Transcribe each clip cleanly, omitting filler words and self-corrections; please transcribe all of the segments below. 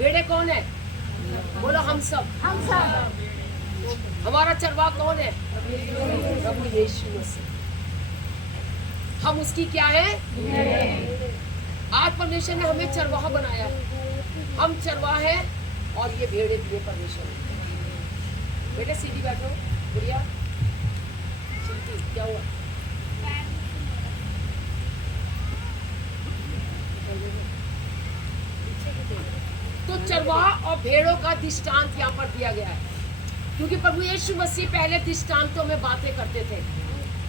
भेड़े कौन है? बोलो हम सब। हमारा चरवाहा कौन है? प्रभु यीशु मसीह। हम उसकी क्या है? आज परमेश्वर ने हमें चरवाहा बनाया है। हम चरवाहा है और ये भेड़े भी है परमेश्वर ने। बेटे सीधी बैठो। गुड़िया चिंटी क्या हुआ? तो चरवाहा और भेड़ों का दृष्टांत यहाँ पर दिया गया है, क्योंकि प्रभु यीशु मसीह पहले दृष्टांतों में बातें करते थे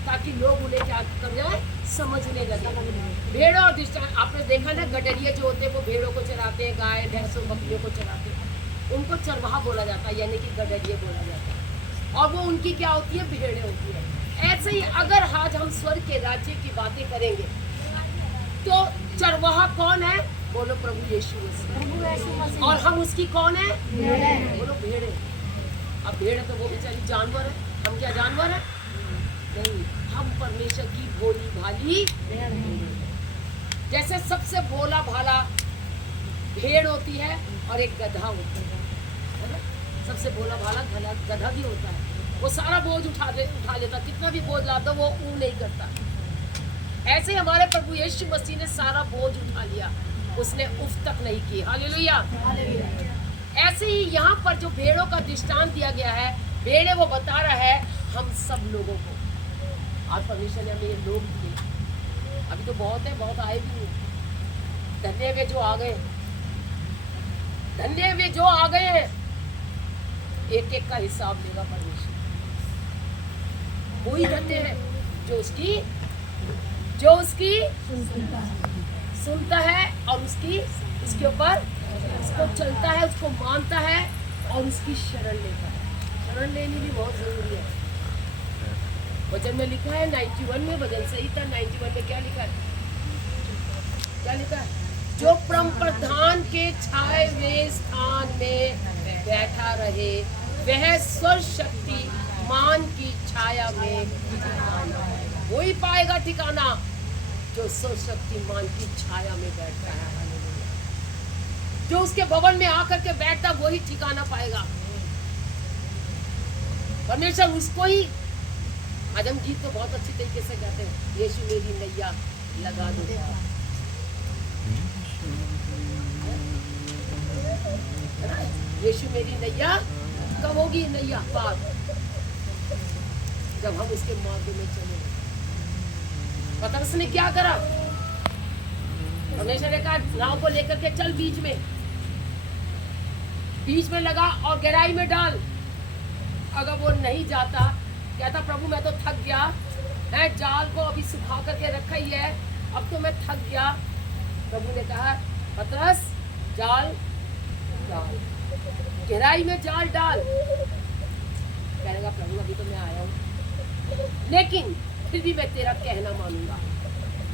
ताकि लोग उन्हें क्या कर जाए, समझने लगे। भेड़ों और दृष्टांत आपने देखा ना, गडरिये जो होते हैं वो भेड़ों को चराते हैं, गाय भैंसों बकरियों को चराते हैं, उनको चरवाहा बोला जाता है, यानी कि गडरिये बोला जाता है। और वो उनकी क्या होती है? भेड़ें होती है। ऐसे ही अगर आज हम स्वर्ग के राज्य की बातें करेंगे तो चरवाहा कौन है? बोलो प्रभु यीशु मसीह। और हम उसकी कौन है? बोलो भेड़े। अब भेड़ तो वो बेचारी जानवर है, हम क्या जानवर है? नहीं, हम परमेश्वर की भोली भाली। जैसे सबसे भोला भाला भेड़ होती है और एक गधा होता है ना? सबसे भोला भाला गधा भी होता है। वो सारा बोझ उठा लेता, कितना भी बोझ लाता वो ऊँ नहीं करता। ऐसे हमारे प्रभु यीशु मसीह ने सारा बोझ उठा लिया, उसने उफ तक नहीं की। हालेलुया। ऐसे ही यहाँ पर जो भेड़ों का दृष्टांत दिया गया है, भेड़े वो बता रहा है हम सब लोगों को। आज परमेश्वर ने हमें ये लोग दिए, अभी तो बहुत है, बहुत आए भी नहीं। धन्य वे जो आ गए, धन्य वे जो आ गए हैं। एक एक का हिसाब लेगा परमेश्वर। वही धन्य है जो उसकी सुनता है और उसके ऊपर उसको चलता है, उसको मानता है और उसकी शरण लेता है। शरण लेनी भी बहुत जरूरी है। वचन में लिखा है 91 में, वचन सही था। 91 में क्या लिखा है? क्या लिखा है? जो परम प्रधान के छाए हुए स्थान में बैठा रहे वह सर्वशक्ति मान की छाया में ठिकाना, वही पाएगा ठिकाना जो सर्वशक्तिमान की छाया में बैठता है। जो उसके भवन में आकर के बैठता वही ठिकाना पाएगा। परमेश्वर उसको ही। आजम गीत तो बहुत अच्छी तरीके से कहते हैं, यीशु मेरी नैया लगा दो। यीशु मेरी नैया कब होगी? नैया पार जब हम उसके मार्ग में चले। पतरस ने क्या करा? परमेश्वर ने कहा नाव को लेकर के चल बीच में लगा और गहराई में डाल। अगर वो नहीं जाता, कहता प्रभु मैं तो थक गया है, जाल को अभी सुखा करके रखा ही है, अब तो मैं थक गया। प्रभु ने कहा पतरस जाल डाल, गहराई में जाल डाल। कहेगा प्रभु अभी तो मैं आया हूँ, लेकिन फिर भी मैं तेरा कहना मानूंगा,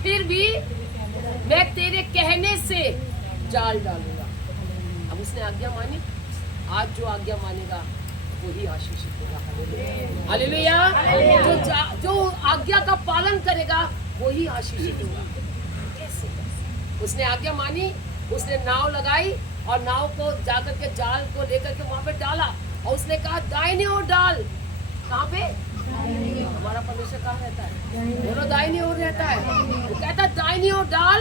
फिर भी मैं तेरे कहने से जाल डालूंगा। अब उसने आज्ञा मानी। आज जो आज्ञा मानेगा वही आशीषित होगा। हालेलुया। जो आज्ञा का पालन करेगा वही आशीषित होगा। कैसे? उसने आज्ञा मानी, उसने नाव लगाई और नाव को जाकर के जाल को लेकर के वहां पे डाला और उसने कहा दाहिने ओर डाल। कहाँ पे? हमारा परमेश्वर कहाँ रहता है? बोलो दाहिनी ओर रहता है। वो कहता दाहिनी ओर डाल।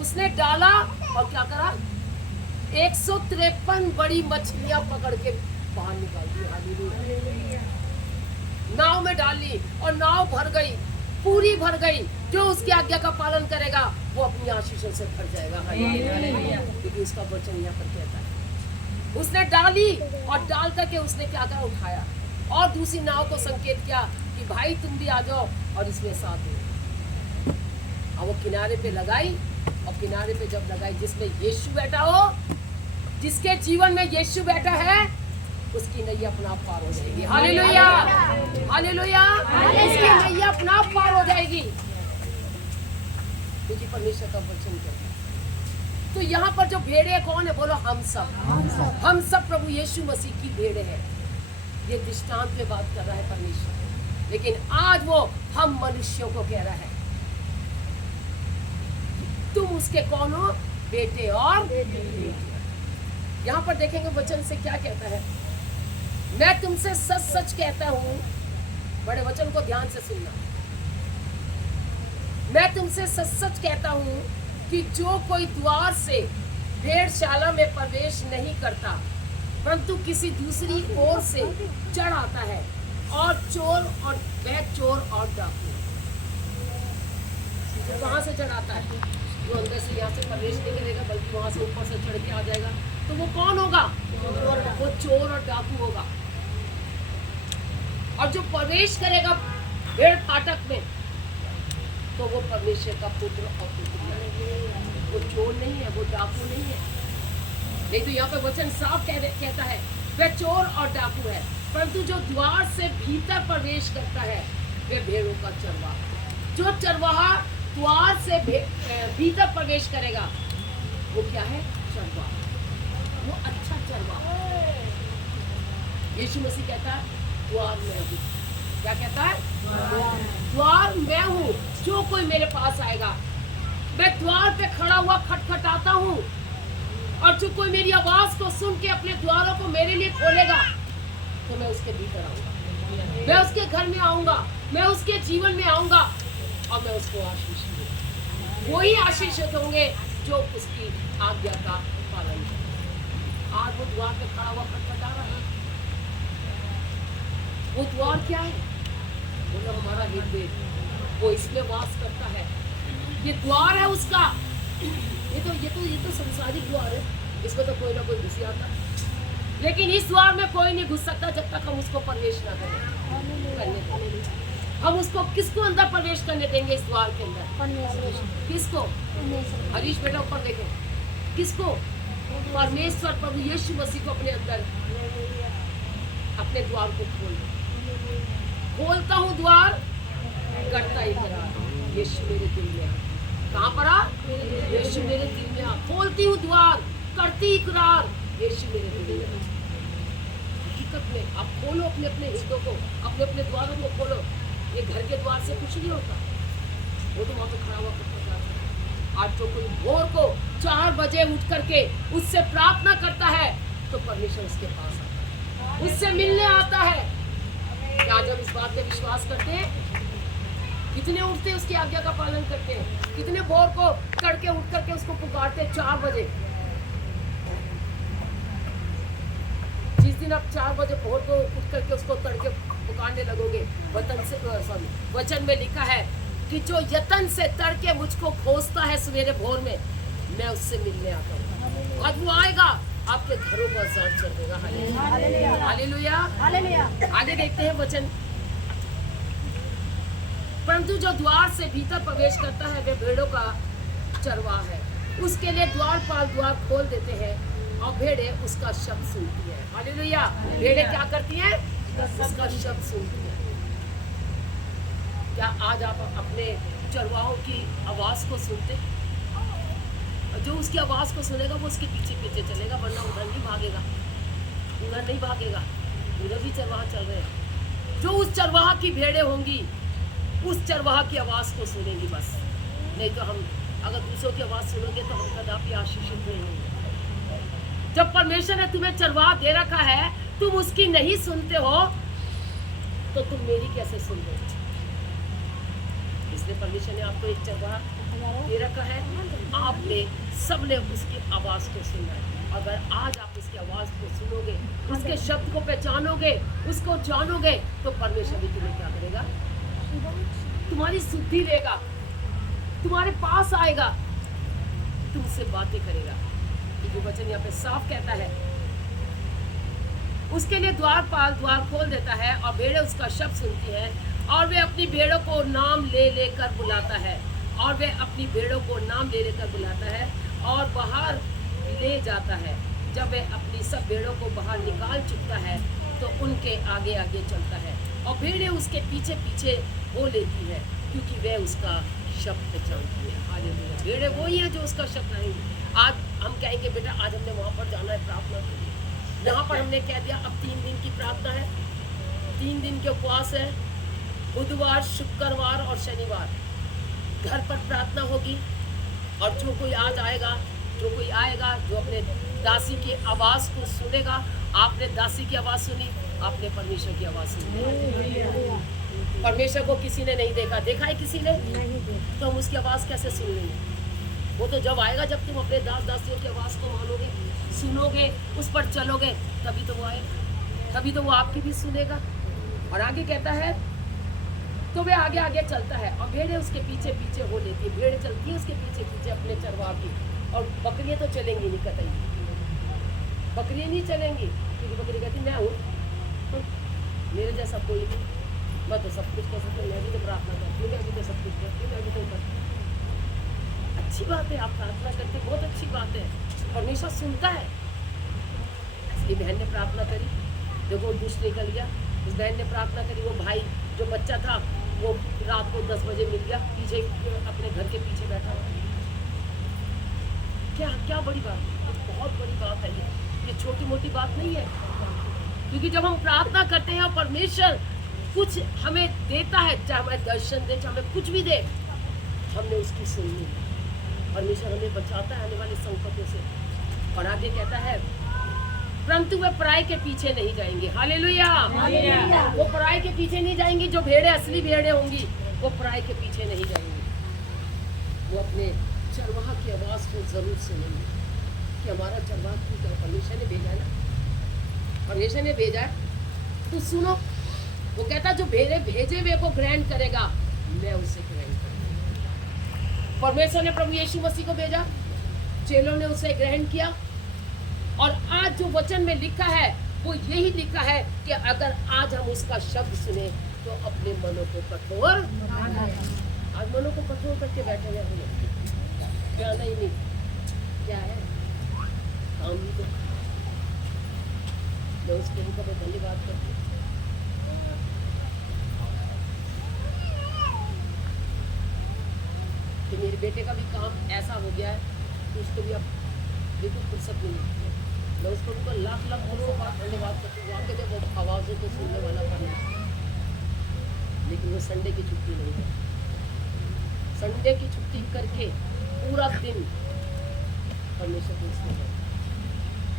उसने डाला और क्या करा? 153 बड़ी मछलियां पकड़ के बाहर निकाल दी। नाव में डाली और नाव भर गई, पूरी भर गई। जो उसकी आज्ञा का पालन करेगा वो अपनी आशीषों से भर जाएगा। क्योंकि उसका वचन यहाँ पर कहता है। उसने डाली और डाल करके उसने क्या करा? उठाया और दूसरी नाव को संकेत किया कि भाई तुम भी आ जाओ और इसमें साथ हो। और वो किनारे पे लगाई और किनारे पे जब लगाई, जिसमें यीशु बैठा हो, जिसके जीवन में यीशु बैठा है, उसकी नैया अपना आप पार हो जाएगी। Hallelujah, hallelujah. उसकी नैया अपना आप पार हो जाएगी, क्योंकि परमेश्वर का वचन कहता है। तो यहाँ पर जो भेड़े कौन है? बोलो हम सब। हम सब प्रभु यीशु मसीह की भेड़े हैं। ये दृष्टांत में बात कर रहा है परमेश्वर, लेकिन आज वो हम मनुष्यों को कह रहा है तुम उसके कौन हो? बेटे और बेटियां। यहाँ पर देखेंगे वचन से क्या कहता है। मैं तुमसे सच सच कहता हूँ, बड़े वचन को ध्यान से सुनना। मैं तुमसे सच सच कहता हूँ कि जो कोई द्वार से भेड़शाला में प्रवेश नहीं करता, परंतु किसी दूसरी ओर से चढ़ आता है, और चोर और वह चोर और डाकू। तो कहाँ से चढ़ाता है? जो अंदर से यहाँ से प्रवेश नहीं करेगा, बल्कि वहाँ से ऊपर से चढ़ के आ जाएगा, तो वो कौन होगा? वो चोर और डाकू होगा। और जो प्रवेश करेगा भेड़ फाटक में, तो वो परमेश्वर का पुत्र और पुत्री है। वो चोर नहीं है, वो डाकू नहीं है। नहीं तो यहाँ पे वचन साफ कहता है वह चोर और डाकू है, परंतु जो द्वार से भीतर प्रवेश करता है वह भेड़ों का चरवाहा। जो चरवाहा द्वार से भीतर प्रवेश करेगा वो क्या है? चरवाहा। वो अच्छा चरवाहा। यीशु मसीह कहता है द्वार मैं हूँ। क्या कहता है? द्वार मैं हूँ। जो कोई मेरे पास आएगा, मैं द्वार पे खड़ा हुआ खटखटाता हूँ, और जो कोई मेरी आवाज को सुन के अपने द्वारों को मेरे लिए खोलेगा, तो मैं उसके भीतर आऊंगा, मैं उसके घर में आऊंगा, मैं उसके जीवन में आऊंगा, और मैं उसको आशीष दूंगा। वही आशीषित होंगे जो उसकी आज्ञा का पालन करेंगे। आज वो द्वार पे खड़ा हुआ खटखटा रहा है। वो द्वार क्या है? वो हमारा हृदय, वो इसमें वास करता है। ये द्वार है उसका। ये तो संसारिक द्वार है, इसमें तो कोई ना कोई घुस आता, लेकिन इस द्वार में कोई नहीं घुस सकता जब तक हम उसको प्रवेश ना करें। हम उसको किसको अंदर प्रवेश करने देंगे? इस द्वार के अंदर किसको? हरीश बेटा ऊपर देखें, किसको? परमेश्वर प्रभु यीशु मसीह को अपने अंदर, अपने द्वार को खोलता हूँ द्वार, करता ही करार। यीशु मेरे दिल में आ। कहाँ पर आ? यीशु मेरे दिल में आ। खोलती हूँ द्वार, करती इकरार, यीशु मेरे दिल में आ। हकीकत में आप खोलो अपने अपने हृदयों को, अपने अपने द्वारों को खोलो। ये घर के द्वार से कुछ नहीं होता, वो तो वहाँ पे खड़ा हुआ करता है। आज जो कोई भोर को 4 बजे उठ करके उससे प्रार्थना करता है, तो परमेश्वर उसके पास आता है, उससे मिलने आता है। क्या जब इस बात पे विश्वास करते हैं? कितने उठते हैं उसकी आज्ञा का पालन करते हैं? कितने भोर को तड़के उठ करके उसको पुकारते हैं 4 बजे? जिस दिन आप 4 बजे भोर को उठ करके उसको तड़के पुकारने लगोगे, वचन में लिखा है कि जो यतन से तड़के मुझको खोजता है सवेरे भोर में, मैं उससे मिलने आता हूँ। आज वो आएगा, आपके घरों को आजाद कर देगा। Hallelujah, hallelujah. आगे देखते हैं वचन। परंतु जो द्वार से भीतर प्रवेश करता है वह भेड़ों का चरवाहा है। उसके लिए द्वारपाल द्वार खोल देते हैं, और भेड़े उसका शब्द सुनती है। हालेलुया। भेड़े क्या करती हैं? उसका शब्द सुनती है। क्या आज आप अपने चरवाहों की आवाज को सुनते? जो उसकी आवाज को सुनेगा वो उसके पीछे पीछे चलेगा, वरना उधर नहीं भागेगा, उधर नहीं भागेगा। उधर भी चरवाहा चल रहे हैं। जो उस चरवाहा की भेड़े होंगी, उस चरवाहा की आवाज को सुनेंगी बस। नहीं तो हम अगर दूसरों की आवाज सुनोगे तो हम कदापि आशीषित नहीं होंगे। जब परमेश्वर ने तुम्हें चरवाहा दे रखा है, तुम उसकी नहीं सुनते हो, तो तुम मेरी कैसे सुन लो? इसलिए परमेश्वर ने आपको एक चरवाहा दे रखा है। आपने सबने उसकी आवाज को सुनना है। अगर आज आप उसकी आवाज को सुनोगे, उसके शब्द को पहचानोगे, उसको जानोगे, तो परमेश्वर भी तुम्हें क्या करेगा? तुम्हारी सुधि देगा, तुम्हारे पास आएगा, तुमसे बातें करेगा। जो वचन यहाँ पे साफ कहता है, उसके लिए द्वारपाल द्वार खोल देता है, और भेड़ें उसका शब्द सुनती है, और वे अपनी भेड़ों को नाम ले लेकर बुलाता है, और वे अपनी भेड़ों को नाम ले लेकर बुलाता है और बाहर ले जाता है। जब वे अपनी सब भेड़ों को बाहर निकाल चुकता है, तो उनके आगे आगे चलता है, और भेड़ें उसके पीछे पीछे हो लेती है, क्योंकि वे उसका शब्द पहचानती है। हालेलुया। भेड़ें वही है जो उसका शब्द नहीं। आज हम कहेंगे बेटा आज हमने वहाँ पर जाना है प्रार्थना के लिए। यहाँ पर हमने कह दिया अब 3 दिन की प्रार्थना है, 3 दिन के उपवास है, बुधवार, शुक्रवार और शनिवार घर पर प्रार्थना होगी। और जो कोई आज आएगा, जो कोई आएगा, जो अपने दासी की आवाज को सुनेगा। आपने दासी की आवाज सुनी, आपने परमेश्वर की आवाज सुनी। परमेश्वर को किसी ने नहीं देखा, देखा है किसी ने? तो हम उसकी आवाज कैसे सुन लेंगे? वो तो जब आएगा जब तुम अपने दास दासियों की आवाज को मानोगे, सुनोगे, उस पर चलोगे, तभी तो वो आएगा, तभी तो वो आपकी भी सुनेगा। और आगे कहता है तो वे आगे आगे चलता है और भेड़ें उसके पीछे पीछे हो लेती है। भेड़ चलती है उसके पीछे पीछे अपने चरवाह की, और बकरियां तो चलेंगी नहीं, कतई बकरियां नहीं चलेंगी, क्योंकि बकरी कहती मैं हूँ, मेरे जैसा कोई नहीं, मैं तो सब कुछ कर सकती हूँ, मैं भी तो प्रार्थना करती हूँ, मैं भी तो सब कुछ करती हूँ, मैं भी तो करती हूँ। अच्छी बात है, आप प्रार्थना करते, बहुत अच्छी बात है, परमेश्वर सुनता है। इसलिए बहन ने प्रार्थना करी, देखो दुष्ट निकल गया। उस बहन ने प्रार्थना करी, वो भाई जो बच्चा था वो रात को 10 बजे मिल गया, पीछे अपने घर के पीछे बैठा हुआ। क्या क्या बड़ी बात है, बहुत बड़ी बात है ये छोटी मोटी बात नहीं है। क्योंकि जब हम प्रार्थना करते हैं और परमेश्वर कुछ हमें देता है, चाहे हमें दर्शन दे, चाहे हमें कुछ भी दे, हमने उसकी सुननी है। परमेश्वर हमें बचाता है आने वाले संकटों से। और आगे कहता है परंतु वे पराये के पीछे नहीं जाएंगे। हालेलुया। वो पराये के पीछे नहीं जाएंगी। जो भेड़े असली भेड़े होंगी वो पराये के पीछे नहीं जाएंगी, वो अपने चरवाह की आवाज को जरूर सुनेंगे कि हमारा चरवाह ठीक है, परमेश्वर ने भेजा है ना, परमेश्वर ने भेजा है तो सुनो। वो कहता जो भेड़े भेजे हुए को ग्रहण करेगा, मैं उसे ग्रहण करूंगा। परमेश्वर ने प्रभु यीशु मसीह को भेजा, चेलों ने उसे ग्रहण किया। और आज जो वचन में लिखा है वो यही लिखा है कि अगर आज हम उसका शब्द सुने तो अपने मनों को कठोर, आज मनों को कठोर करके बैठे हुए हम लोग, जाना ही नहीं क्या है काम भी तो। मैं उस प्रभु का मैं धन्यवाद करती हूँ। कि मेरे बेटे का भी काम ऐसा हो गया है कि उसको भी अब बिल्कुल फुर्सत नहीं है। मैं उसको भी लाख लाख धन्यवाद करती हूँ, वहाँ के जब वो आवाज़ों को सुनने वाला था, लेकिन वो संडे की छुट्टी नहीं है। संडे की छुट्टी करके पूरा दिन परमेश्वर को उसने किया।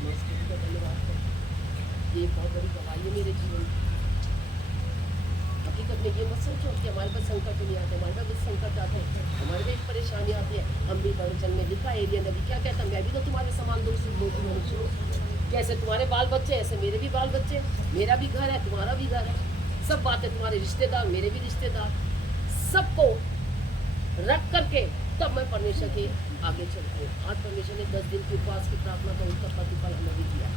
मैं उसको भी धन्यवाद करती हूँ। ये बहुत बड़ी गवाही है मेरे जीवन की। हकीकत में ये मत सोचो कि हमारे पास संकट नहीं आते, हमारे पास संकट आते हैं, हमारे में एक परेशानी आती है। हम भी वचन में लिखा, एलिय्याह नबी क्या कहता, मैं भी तो तुम्हारे समान दोषी मनुष्य हूँ, जैसे तुम्हारे बाल बच्चे ऐसे मेरे भी बाल बच्चे, मेरा भी घर है तुम्हारा भी घर है, सब बातें तुम्हारे रिश्तेदार मेरे भी रिश्तेदार, सबको रख करके तब मैं परमेश्वर के आगे चलती हूँ। आज परमेश्वर ने 10 दिन की उपवास की प्रार्थना का उसका प्रतिफल हमें भी दिया।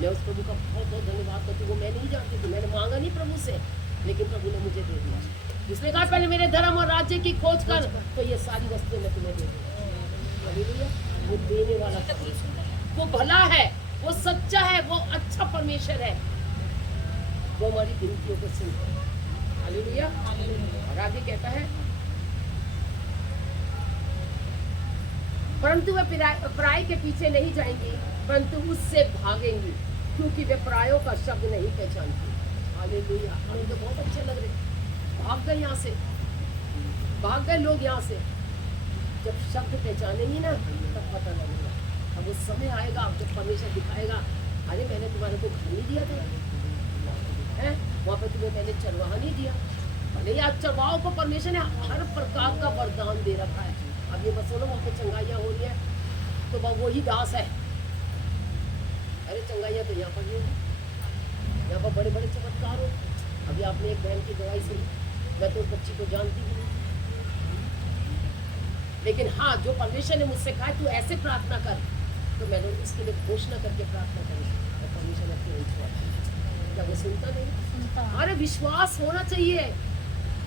मैं उस प्रभु का बहुत बहुत धन्यवाद करती हूँ। वो मैं नहीं जानती थी, मैंने मांगा नहीं प्रभु से, लेकिन प्रभु ने मुझे दे दिया। उसने कहा पहले मेरे धर्म और राज्य की खोज कर, तो ये सारी वस्तुएं मैं तुम्हें दे दूँगा। वो देने वाला परमेश्वर है, वो भला है, वो सच्चा है, वो अच्छा परमेश्वर है, वो हमारी विनतियों को सुनता है। हालेलुया। और आगे कहता है परंतु वे पराई के पीछे नहीं जाएंगी, परंतु उससे भागेंगी, क्योंकि वे परायों का शब्द नहीं पहचानती। हालेलुया। हमें तो बहुत अच्छे लग रहे, भाग गए यहाँ से, भाग गए लोग यहाँ से। जब शब्द पहचानेंगी ना तब पता लगेगा। अब उस समय आएगा जब परमेश्वर दिखाएगा, अरे मैंने तुम्हारे को घर नहीं दिया था, है वहाँ पे तुम्हें मैंने चरवाहा नहीं दिया। भले ही आज चरवाहों को परमेश्वर ने हर प्रकार का वरदान दे रखा है। अब ये बस वहाँ पे चंगाइयाँ हो रही है तो वही दास है। अरे चंगाइयाँ तो यहाँ पर नहीं होगी, यहाँ पर बड़े बड़े चमत्कार हो। अभी आपने एक बहन की गवाही सुनी, मैं तो उस बच्ची को जानती भी नहीं, लेकिन हाँ जो परमेश्वर ने मुझसे कहा तू ऐसे प्रार्थना कर, तो मैंने उसके लिए घोषणा करके प्रार्थना करी और परमेश्वर ने तुरंत छोड़ा। क्या वो सुनता नहीं? अरे विश्वास होना चाहिए,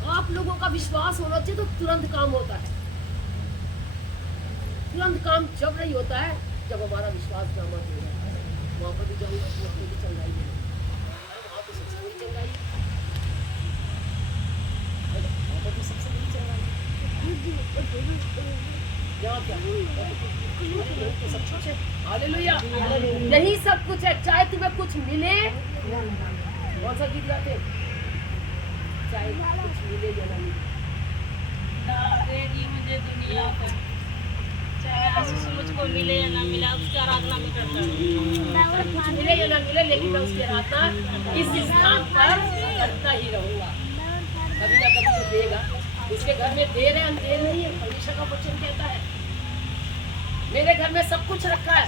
आप लोगों का विश्वास होना चाहिए तो तुरंत काम होता है। तुरंत काम जब नहीं होता है जब हमारा विश्वास ड्रामा हो जाता है। वहाँ पर भी जाऊँगा तो वहाँ पर भी चंगाई है, वहाँ तो सबसे बड़ी चंगाई है, वहाँ पर भी सबसे बड़ी चंगाई है। यहाँ क्या तो सब कुछ है। हालेलुया। यही सब कुछ है। चाहे तुम्हें कुछ मिले, कौन सा गीत गाते, चाहे कुछ मिले या ना मिले, मुझे दुनिया पर आशीष मुझको मिले या ना मिला, उसकी आराधना में करता हूँ। कुछ मिले या ना मिले, लेकिन मैं उसकी आराधना इस स्थान पर करता ही रहूंगा। कभी ना कभी तो देगा। उसके घर में देर है अंधेर नहीं है, परमेश्वर का वचन कहता है। मेरे घर में सब कुछ रखा है,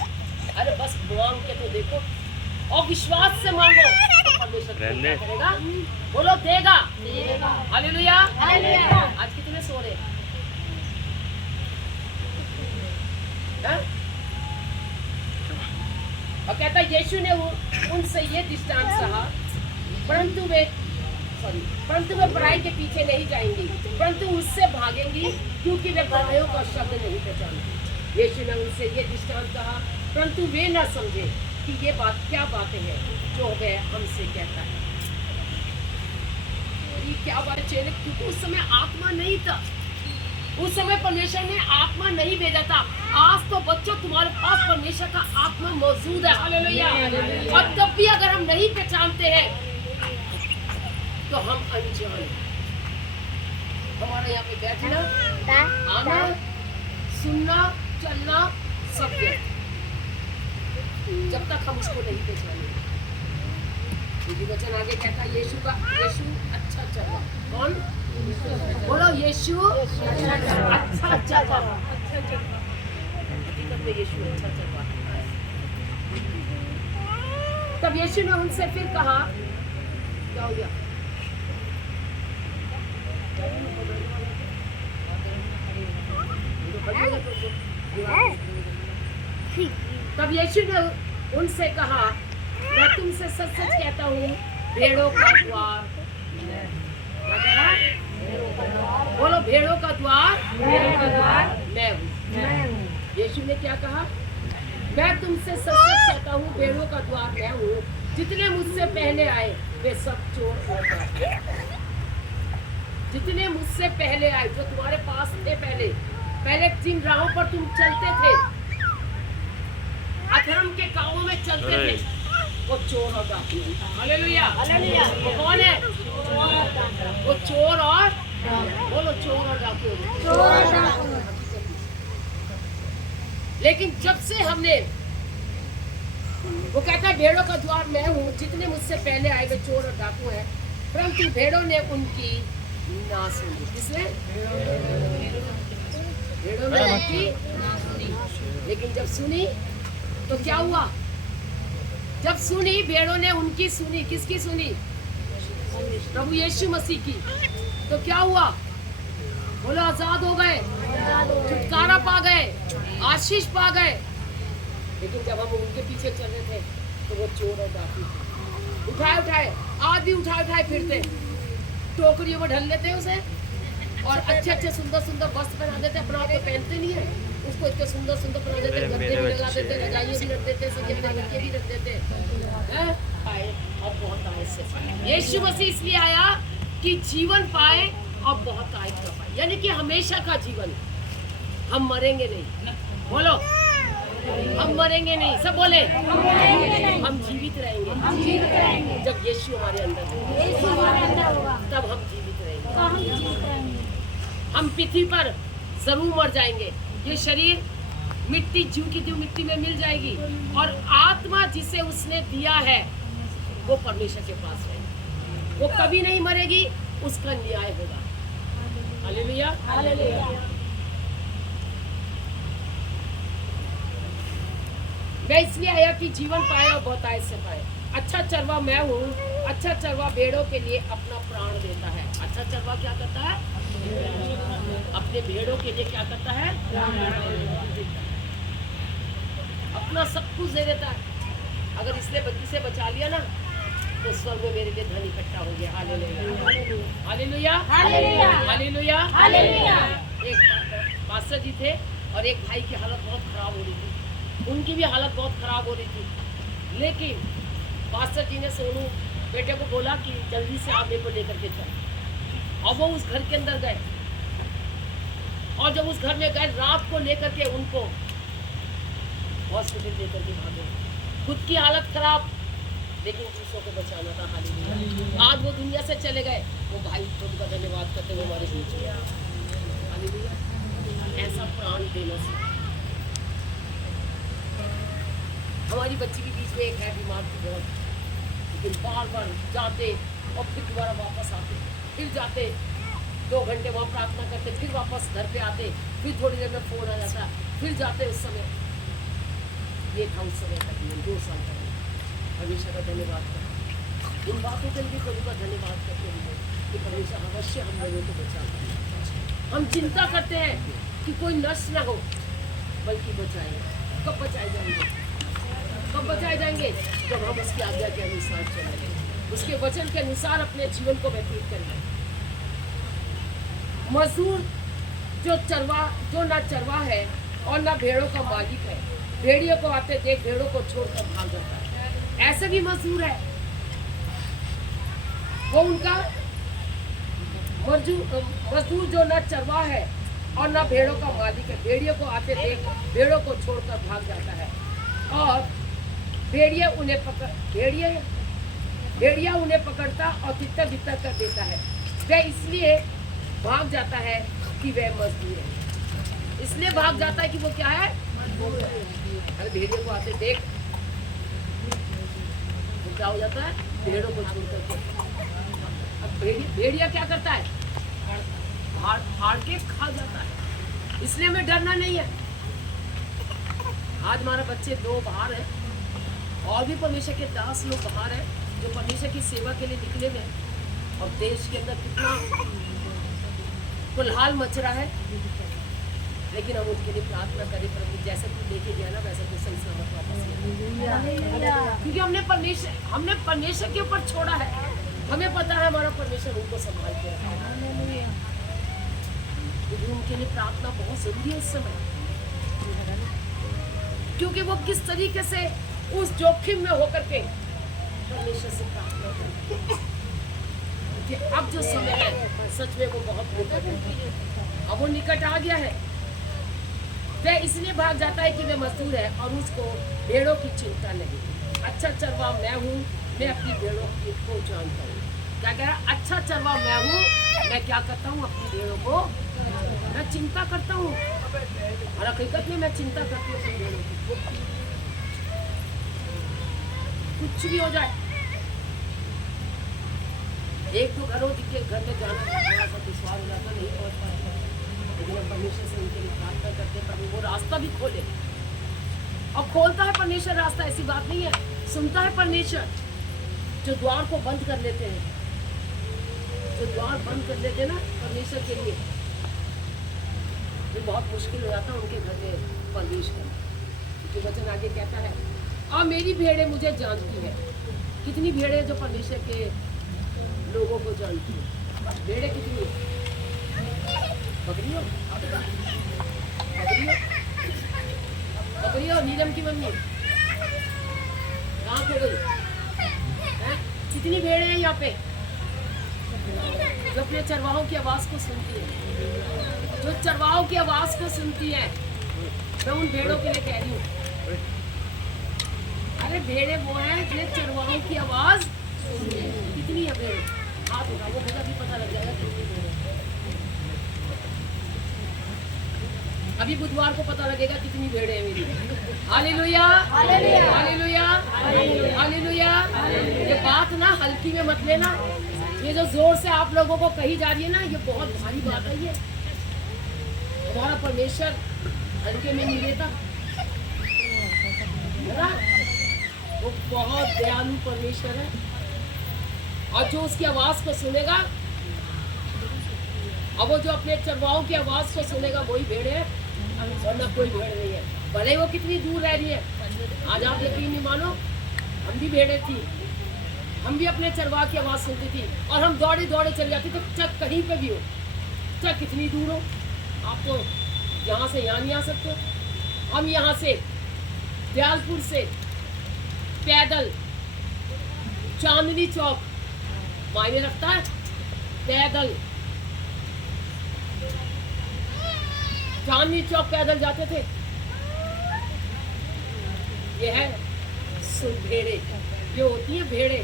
अरे बस मांग के तो देखो और विश्वास से मांगो तो परमेश्वर क्या करेगा? बोलो देगा। हालेलुया। आज कितने सो रहे हैं? और कहता यीशु ने उनसे ये दृष्टांत कहा, परंतु वे पराई के पीछे नहीं जाएंगी, परंतु उससे भागेंगी, क्योंकि वे परायों का शब्द नहीं पहचानती। यीशु ने उनसे ये दृष्टांत कहा, परंतु वे न समझे कि ये बात क्या बातें हैं जो वह हमसे कहता है। ये क्या बात है? क्योंकि उस समय आत्मा नहीं था, उस समय परमेश्वर ने आत्मा नहीं भेजा था। आज तो बच्चों तुम्हारे पास परमेश्वर का आत्मा मौजूद है। हालेलुया। और तब भी अगर हम नहीं पहचानते हैं तो हम अनजान हैं। हमारे यहाँ पे बैठना, आना, सुनना, चलना सब व्यर्थ जब तक हम उसको नहीं पहचानेंगे। क्योंकि वचन आगे कहता है यीशु अच्छा चला। कौन? बोलो यीशु अच्छा चला। हकीकत में यीशु अच्छा चला। तब यीशु ने उनसे फिर कहा, क्या हो गया? तब यीशु ने उनसे कहा, मैं तुमसे सच सच कहता हूँ, भेड़ों का द्वार बोलो, भेड़ों का द्वार मैं हूँ। यीशु ने क्या कहा? मैं तुमसे सच सच कहता हूँ, भेड़ों का द्वार मैं हूँ। जितने मुझसे पहले आए वे सब चोर हो गए। जितने मुझसे पहले आए, जो तुम्हारे पास थे पहले जिन राहों पर तुम चलते थे, अधर्म के कामों में चलते थे, वो चोर और डाकू। हालेलुया। वो कौन है? वो चोर और बोलो, चोर और डाकू। लेकिन जब से हमने, वो कहता है भेड़ों का द्वार मैं हूँ, जितने मुझसे पहले आए वे चोर और डाकू हैं, परंतु भेड़ों ने उनकी ना सुनी। किसने? भेड़ों ने उनकी ना सुनी। लेकिन जब सुनी तो क्या हुआ? जब सुनी, भेड़ों ने उनकी सुनी। किसकी सुनी? प्रभु यीशु मसीह की। तो क्या हुआ? बोलो, आजाद हो गए, छुटकारा पा गए, आशीष पा गए। लेकिन जब हम उनके पीछे चल रहे थे तो वो चोर और डाकू उठाए आज भी उठाए फिरते, टोकरियों में ढल लेते उसे और अच्छे सुंदर वस्त्र पहना देते। अपना आप तो पहनते नहीं है, उसको इतने सुंदर बना देते, गद्दे भी लगा देते, रजाइयाँ भी रख देते, सजे के भी रख देते हैं। और बहुत आयत से यीशु मसीह इसलिए आया कि जीवन पाए और बहुत आयत का पाए, यानी कि हमेशा का जीवन। हम मरेंगे नहीं। बोलो, हम मरेंगे नहीं। सब बोले, हम जीवित रहेंगे। जब यीशु हमारे अंदर होगा तब हम जीवित रहेंगे। हम पृथ्वी पर जरूर मर जाएंगे। ये शरीर मिट्टी, जीव की जीव मिट्टी में मिल जाएगी, और आत्मा जिसे उसने दिया है वो परमेश्वर के पास है। वो कभी नहीं मरेगी, उसका न्याय होगा। हालेलुया। मैं इसलिए आया कि जीवन पाए और बहुत आयत से पाए। अच्छा चरवा मैं हूँ। अच्छा चरवा भेड़ों के लिए अपना प्राण देता है। अच्छा चरवा क्या करता है? अपने भेड़ों के लिए क्या करता है? अपना सब कुछ दे देता है। अगर इसने इसे बचा लिया ना तो स्वर्ग में मेरे लिए धन इकट्ठा हो गया। हालेलुया। एक पास्टर जी थे और एक भाई की हालत बहुत खराब हो रही थी। उनकी भी हालत बहुत खराब हो रही थी, लेकिन पास्टर जी ने सोनू बेटे को बोला कि जल्दी से आप मेरे को लेकर के चल। और वो उस घर के अंदर गए, और जब उस घर में गए, रात को लेकर के उनको हॉस्पिटल लेकर के भागे। खुद की हालत खराब, लेकिन दूसरों को बचाना था। हालेलुया। आज वो दुनिया से चले गए। वो भाई खुद का धन्यवाद करते हुए हमारे बीच में। हालेलुया। ऐसा प्राण देना सीखो। हमारी बच्ची भी बीच में एक है बीमार थी बहुत, लेकिन बार बार जाते और फिर दोबारा वापस आते, फिर जाते 2 घंटे वहाँ प्रार्थना करते, फिर वापस घर पे आते, फिर थोड़ी देर में फ़ोन आ जाता, फिर जाते। उस समय ये था, उस समय का जीवन 2 साल का। परमेश्वर का धन्यवाद करते, इन बातों के लिए प्रभु का धन्यवाद करते हैं कि परमेश्वर अवश्य हम लोगों को बचा। हम चिंता करते हैं कि कोई नष्ट ना हो, बल्कि बचाएगा। कब बचाए जाएंगे? कब बचाए जाएंगे? जब हम उसकी आज्ञा के अनुसार चलेंगे, उसके वचन के अनुसार अपने जीवन को व्यतीत करेंगे। मजदूर जो ना चरवा है और ना भेड़ों का मालिक है, भेड़ियों को आते देख भेड़ों को छोड़कर भाग जाता है। ऐसे भी मजदूर है, वो उनका मजदूर जो ना चरवा है और ना भेड़ों का मालिक है, भेड़ियों को आते देख भेड़ों को छोड़कर भाग जाता है, और भेड़िया उन्हें पकड़ता और तितर बितर कर देता है। वह इसलिए भाग जाता है कि वह मजदूर है। इसलिए भाग जाता है कि वो क्या है? अरे भेड़ियों को आते देख वो क्या हो जाता है? भेड़ों को छोड़ करके। अब भेड़िया क्या करता है? फाड़ के खा जाता है। इसलिए हमें डरना नहीं है। आज हमारे बच्चे 2 बाहर हैं, और भी परमेश्वर के दास लोग बाहर हैं जो परमेश्वर की सेवा के लिए निकले हुए हैं, और देश के अंदर कितना कुलहाल मच रहा है। लेकिन हम उसके लिए प्रार्थना करें, प्रभु जैसे तू लेके गया ना वैसे तो सही सलामत वापस ले, क्योंकि हमने परमेश्वर के ऊपर छोड़ा है। हमें पता है हमारा परमेश्वर उनको संभाल के रखा है, क्योंकि उनके लिए प्रार्थना बहुत जरूरी है इस समय, क्योंकि वो किस तरीके से उस जोखिम में होकर के परमेश्वर से प्रार्थना करते हैं। कि अब जो समय है सच में वो बहुत निकट है, अब वो निकट आ गया है। वह इसलिए भाग जाता है कि वह मजदूर है और उसको भेड़ों की चिंता नहीं। अच्छा चरवा मैं हूँ, मैं अपनी भेड़ों को जानता हूँ। क्या कह रहा? अच्छा चरवा मैं हूँ, मैं क्या करता हूँ? अपनी भेड़ों को मैं चिंता करता हूँ। और हकीकत में मैं चिंता करती हूँ अपनी भेड़ों की। कुछ भी हो जाए, 1-2 घरों के घर में जाना थोड़ा सा दुश्वार हो जाता, नहीं पहुँच पाते, लेकिन हम परमेश्वर से उनके लिए प्रार्थना करते हैं प्रभु वो रास्ता भी खोले। और खोलता है परमेश्वर रास्ता, ऐसी बात नहीं है। सुनता है परमेश्वर। जो द्वार को बंद कर लेते हैं, जो द्वार बंद कर लेते हैं ना परमेश्वर के लिए, ये बहुत मुश्किल हो जाता है उनके घर में प्रवेश करना। क्योंकि वचन आगे कहता है, और मेरी भेड़ें मुझे जानती है। कितनी भेड़ें जो परमेश्वर के लोगों को जानती है? भेड़ें कितनी? बकरियों बकरियों। नीलम की मम्मी कहाँ खो गई? कितनी भेड़ें हैं यहाँ पे जो अपने चरवाहों की आवाज़ को सुनती है? जो चरवाहों की आवाज़ को सुनती है, मैं उन भेड़ों के लिए कह रही हूँ। अरे भेड़े वो हैं जो चरवाहों की आवाज़ सुनती है। कितनी है भेड़ें? हाथ उठाओ, वो मुझे भी पता लग जाएगा कितनी भेड़ें। अभी बुधवार को पता लगेगा कितनी भेड़ें हैं मेरी। Hallelujah, hallelujah, hallelujah. ये बात ना हल्की में मत लेना। ये जो जोर से आप लोगों को कही जा रही है ना, ये बहुत भारी बात है। ये हमारा परमेश्वर हल्के में नहीं लेता, है ना? वो बहुत दयालु परमेश्वर है, और जो उसकी आवाज़ को सुनेगा, और वो जो अपने चरवाहों की आवाज़ को सुनेगा, वही भेड़ है, वरना कोई भेड़ नहीं है। भले वो कितनी दूर रह रही है। आज आप यकीन नहीं मानो, हम भी भेड़े थी, हम भी अपने चरवाह की आवाज़ सुनती थी, और हम दौड़े दौड़े चली जाती थी, चाहे कहीं पे भी हो, चाहे कितनी दूर हो। आप तो यहाँ से यहाँ नहीं आ सकते। हम यहाँ से दयालपुर से पैदल चांदनी चौक, मायने रखता है, पैदल चांदनी चौक पैदल जाते थे। ये है भेड़े, ये होती है भेड़े।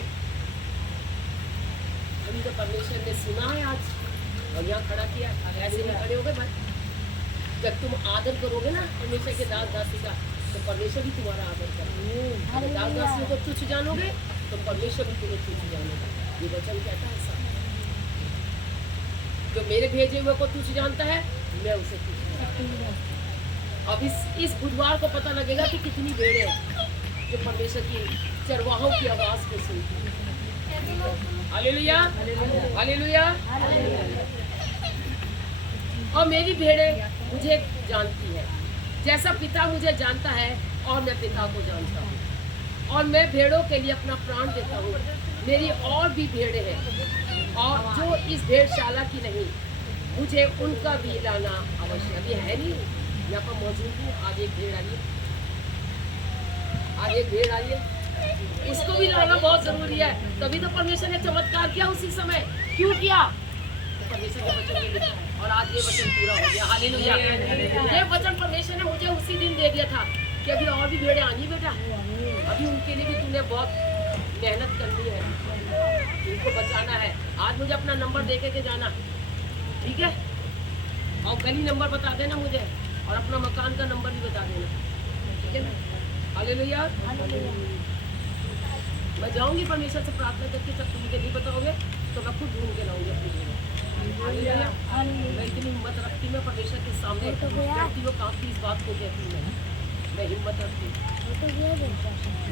हम तो परमेश्वर ने सुना है आज, और यहाँ खड़ा किया। ऐसे नहीं खड़े हो गए भाई। जब तुम आदर करोगे ना परमेश्वर के दास दासी का, तो परमेश्वर भी तुम्हारा आदर करेगा। दासदासियों को तुच्छ जानोगे तो परमेश्वर भी तुम्हें तुच्छ जानेगा। ये वचन कहता है साफ। जो मेरे भेजे हुए को तुच्छ जानता है, मैं उसे तुच्छ जानता हूं। अब इस बुधवार को पता लगेगा कि कितनी भेड़ें हैं जो परमेश्वर की चरवाहों की आवाज को सुनती हैं। Hallelujah, hallelujah. और मेरी भेड़ें मुझे जानती है, जैसा पिता मुझे जानता है और मैं पिता को जानता हूँ, और मैं भेड़ों के लिए अपना प्राण देता हूँ। मेरी और भी भेड़ें हैं और जो इस भेड़शाला की नहीं, मुझे उनका भी लाना आवश्यक। अभी है नहीं, यहाँ पर मौजूद हूँ। आज एक भेड़ आई है, आज एक भेड़ आई है, उसको भी लाना बहुत जरूरी है। तभी तो परमेश्वर ने चमत्कार किया उसी समय। क्यों किया? तो परमेश्वर के वचन में लिखा है, और आज ये वचन पूरा हो गया। हालेलुया। ये वचन परमेश्वर ने मुझे उसी दिन दे दिया था कि अभी और भी भेड़ें आनी बेटा, अभी उनके लिए भी तूने बहुत मेहनत करनी है, उनको बचाना है। आज मुझे अपना नंबर दे के जाना, ठीक है? और गली नंबर बता देना मुझे, और अपना मकान का नंबर भी बता देना, ठीक है ना? हालेलुया। मैं जाऊंगी परमेश्वर से प्रार्थना करके, जब तुम मुझे नहीं बताओगे तो मैं खुद ढूंढ के लाऊंगी अपनी भेड़। मैं इतनी हिम्मत रखती हूँ परमेश्वर के सामने कहती हूँ, काफी इस बात को कहती हूँ, मैं हिम्मत रखती हूँ।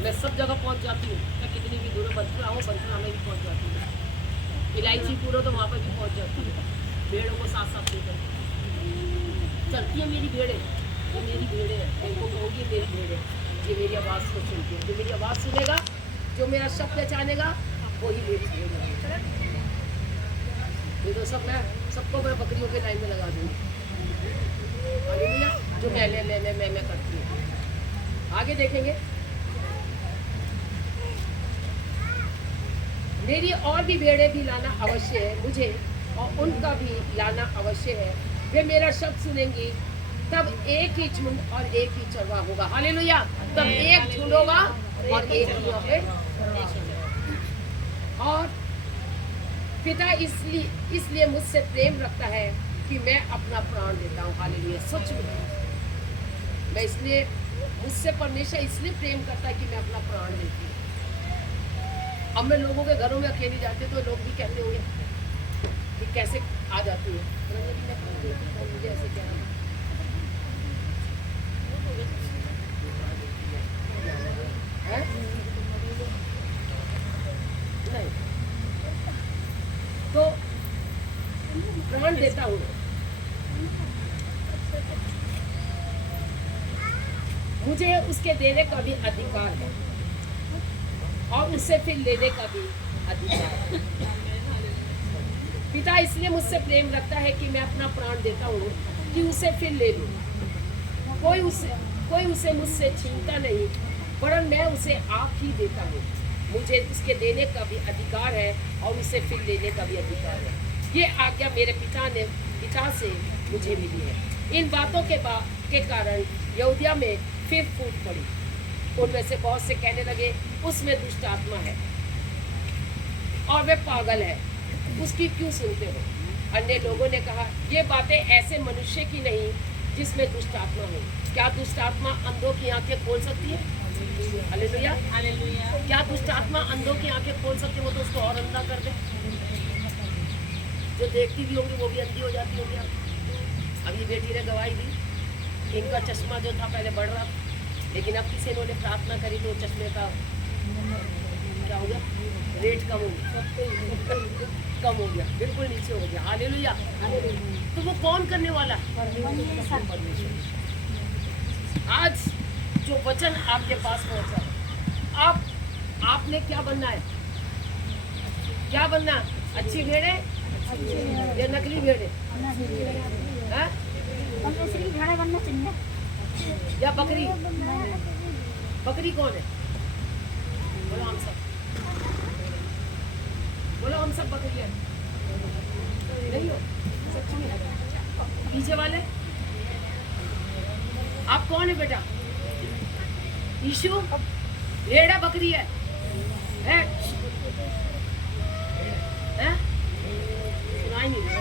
मैं सब जगह पहुँच जाती हूँ, मैं कितनी भी दूर बंसला हूँ, बंसला में भी पहुँच जाती हूँ। इलायची पूरा तो वहाँ पर भी पहुँच जाती हूँ, भेड़ों को साथ साथ लेकर चलती है मेरी भेड़ें। ये मेरी भेड़ें हैं, इनको कहूँगी मेरी भेड़ें, ये मेरी आवाज़ को सुनती है। जो मेरी आवाज़ सुनेगा, जो मेरा शब्द पहचानेगा, वही मेरी भेड़ है। ये तो सब मैं सबको मैं बकरियों के लाइन में लगा दूँगी। हालेलुया। जो मैं करती हूँ। आगे देखेंगे, मेरी और भी भेड़ें भी लाना अवश्य है मुझे, और उनका भी लाना अवश्य है। वे मेरा शब्द सुनेंगी, तब एक ही झुंड और एक ही चरवा होगा। हालेलुया। तब एक झुंड होगा और एक ही यहाँ पे। और पिता इसलिए मुझसे प्रेम रखता है कि मैं अपना प्राण देता हूँ। हालेलुया। सच में मैं इसलिए, मुझसे परमेश्वर इसलिए प्रेम करता है कि मैं अपना प्राण देती हूँ। अब मैं लोगों के घरों में अकेली जाती तो लोग भी कहते होंगे कि कैसे आ जाती है, मुझे ऐसे कह रहा हूँ। नहीं तो प्राण देता हूँ। मुझे उसके देने का भी अधिकार है और उससे फिर लेने का भी अधिकार है। पिता इसलिए मुझसे प्रेम रखता है कि मैं अपना प्राण देता हूँ कि उसे फिर ले लूँ। कोई उसे मुझसे छीनता नहीं, वरन मैं उसे आप ही देता हूँ। मुझे उसके देने का भी अधिकार है और उसे फिर लेने का भी अधिकार है। ये आज्ञा मेरे पिता से मुझे मिली है। इन बातों के कारण यहूदिया में फिर फूट पड़ी। उनमें से बहुत से कहने लगे, उसमें दुष्ट आत्मा है और वे पागल है, उसकी क्यों सुनते हो? अन्य लोगों ने कहा, ये बातें ऐसे मनुष्य की नहीं जिसमें दुष्ट आत्मा हो। क्या दुष्ट आत्मा अंधों की आंखें खोल सकती है? Hallelujah, hallelujah. क्या दुष्ट आत्मा अंधों की आंखें खोल सकती है? वो तो उसको और अंधा कर दे। जो देखती भी होंगी वो भी अंधी हो जाती होगी। अभी बेटी ने गवाही दी, इनका चश्मा जो था पहले बढ़ रहा था, लेकिन अब किसी ने प्रार्थना करी तो चश्मे का क्या हो गया, रेट कम हो गया, बिल्कुल नीचे हो गया। हालेलुया। तो वो कौन करने वाला? परमेश्वर। आज जो वचन आपके पास पहुंचा, आपने क्या बनना है? क्या बनना? अच्छी भेड़े या नकली भेड़े? बनना चाहिए या बकरी? बकरी कौन है? बोलो हम सब, बोलो हम सब बकरी है। नहीं हो सच में? पीछे वाले आप कौन है बेटा? यीशु? भेड़ा बकरी है? सुनाई नहीं दे।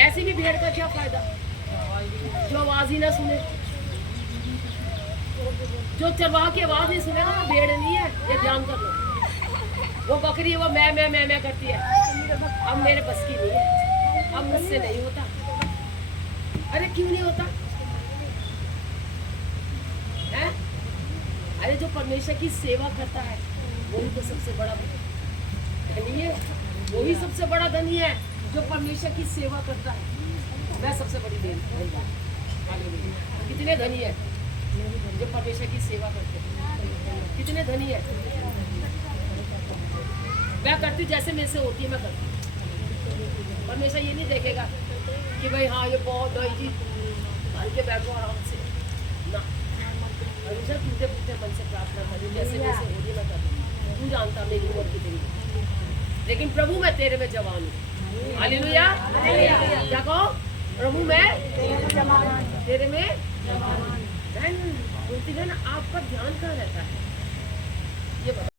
ऐसी भी भेड़ का क्या फायदा जो आवाज ही ना सुने? जो चरवाहा की आवाज नहीं सुनेगा वो भेड़ नहीं है, ये ध्यान कर लो। वो बकरी है, वो मैं करती है, अब मेरे बस की नहीं है, अब मुझसे नहीं होता। अरे क्यों नहीं होता है? अरे जो परमेश्वर की सेवा करता है वही तो सबसे बड़ा धनी है, वही सबसे बड़ा धनी है जो परमेश्वर की सेवा करता है। मैं सबसे बड़ी देन कितने धनी है जो परमेश्वर की सेवा करते हैं, कितने धनी है। मैं करती हूँ जैसे मेरे से होती है, मैं करती हूँ। परमेश्वर ये नहीं देखेगा कि भाई हाँ ये बहुत भाई जी भर के बैठो आराम से ना। परमेश्वर टूटे फूटे मन से प्रार्थना करूँ, जैसे मेरे से होती है मैं करती हूँ। तू जानता मेरी उम्र कितनी है, लेकिन प्रभु मैं तेरे में जवान हूँ। हालेलुया। क्या कहो? प्रभु मैं तेरे में बोलती है ना। आपका ध्यान कहाँ रहता